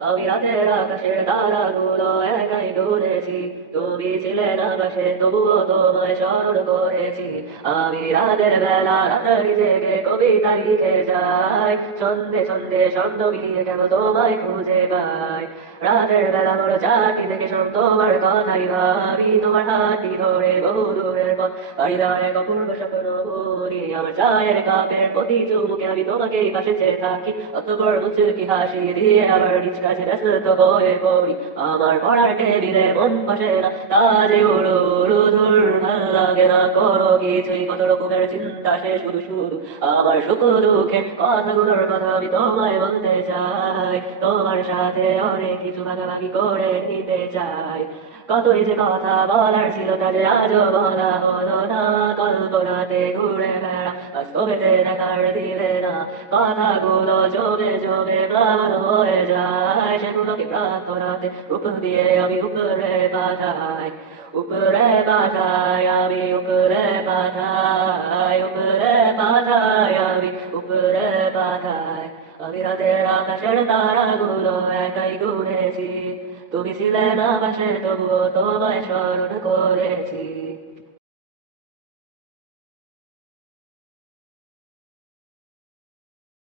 আমি রাতের আকাশের তারাগুলো একাই গুনেছি, তুমি ছিলে না পাশে তবুও তোমায় স্মরণ করেছি। আমি রাতের বেলা রাতারি জেগে কবিতা লিখে যাই, ছন্দে ছন্দে শব্দ মিলিয়ে কেবল তোমায় খুঁজে পাই। রাতের বেলা বড় চারটি থেকে সব তোমার কথাই ভাবি, তোমার হাতটি ধরে বহু দূরের পথ পাড়ি দেওয়ার এক অপূর্ব স্বপ্ন বুনি। আমার চায়ের কাপের প্রতি চুমুকে আমি তোমাকেই পাশে চেয়ে থাকি, অতঃপর মুচকি হাসি দিয়ে আবার নিজ কাছে ব্যস্ত হয়ে পড়ি। আমার পড়ার টেবিলে মন বসে না, কাজে উড়ু উড়ু ধুর, ভাল লাগে না কোনো কিছুই, কত রকমের চিন্তা সে শুধু শুধু। আমার সুখ দুঃখের কথাগুলোর কথা আমি তোমায় বলতে চাই, তোমার সাথে অনেক কিছু ভাগাভাগি করে নিতে চাই। কতই যে কথা বলার ছিল তা যে আজও বলা হলো না, কল্পনাতে ঘুরে বেড়া বাস্তবেতে দেখার দিলে না। কথাগুলো জমে জমে প্লাবন হয়ে যায়, সেগুলোকে প্রার্থনাতে রূপ দিয়ে আমি উপরে পাঠাই। উপরে পাঠাই আমি, উপরে পাঠাই, উপরে পাঠাই আমি, উপরে পাঠাই। আমি রাতের আকাশের তারাগুলো একাই গুনেছি, তুমি ছিলে না পাশে তবুও তোমায় স্মরণ করেছি।